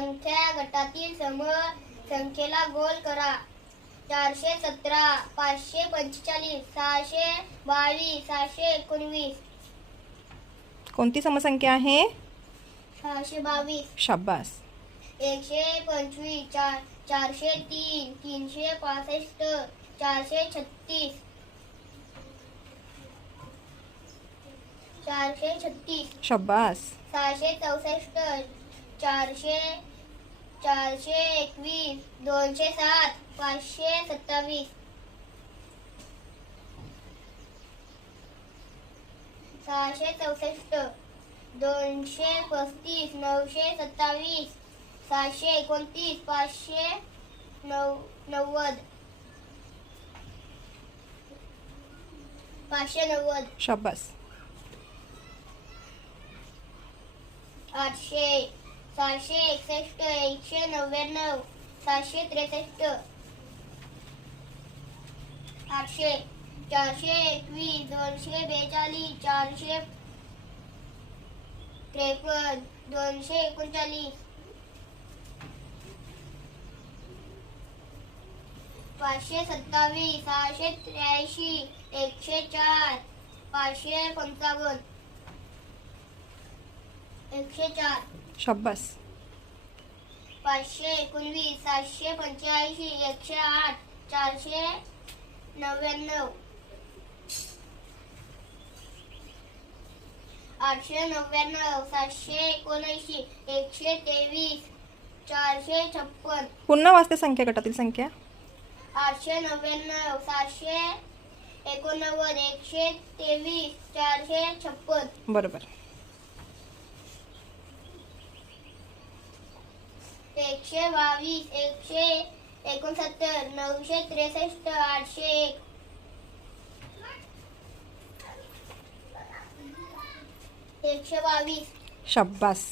संख्या गटातील सम संख्येला गोल करा. चारशे सतरा पाचशे पंचेचाळीस सहाशे बावीस सहाशे एकोणवीस. कोणती समसंख्या आहे? सहाशे बावीस. शाब्बास एकशे पंचवीस चार चारशे तीन तीनशे पासष्ट चारशे छत्तीस. चारशे छत्तीस. शाब्बास सहाशे चौसष्ट चारशे चारशे एकवीस दोनशे सात पाचशे सत्तावीस. सहाशे चौसष्ट दोनशे पस्तीस नऊशे सत्तावीस सहाशे एकोणतीस पाचशे नऊ नव्वद. पाचशे नव्वद. शाब्बास आठशे सहाशे एकसष्ट एकशे नव्याण्णव सातशे त्रेसष्ट आठशे चारशे एकवीस दोनशे बेचाळीस चारशे त्रेपन्न दोनशे एकोणचाळीस पाचशे सत्तावीस सहाशे त्र्याऐंशी एकशे चार पाचशे पंचावन्न एकशे चार. शाब्बास पाचशे एकोणवीस सातशे पंच्याऐंशी एकशे आठ चारशे नव्याण्णव. आठशे नव्याण्णव सातशे एकोणऐंशी एकशे तेवीस चारशे छप्पन. पुन्हा वाचते संख्या गटातील संख्या. आठशे नव्याण्णव सातशे एकोणनव्वद एकशे तेवीस चारशे छप्पन. बरोबर. एकशे बावीस एकशे एकोणसत्तर नऊशे त्रेसष्ट आठशे एक. एकशे बावीस. शब्बास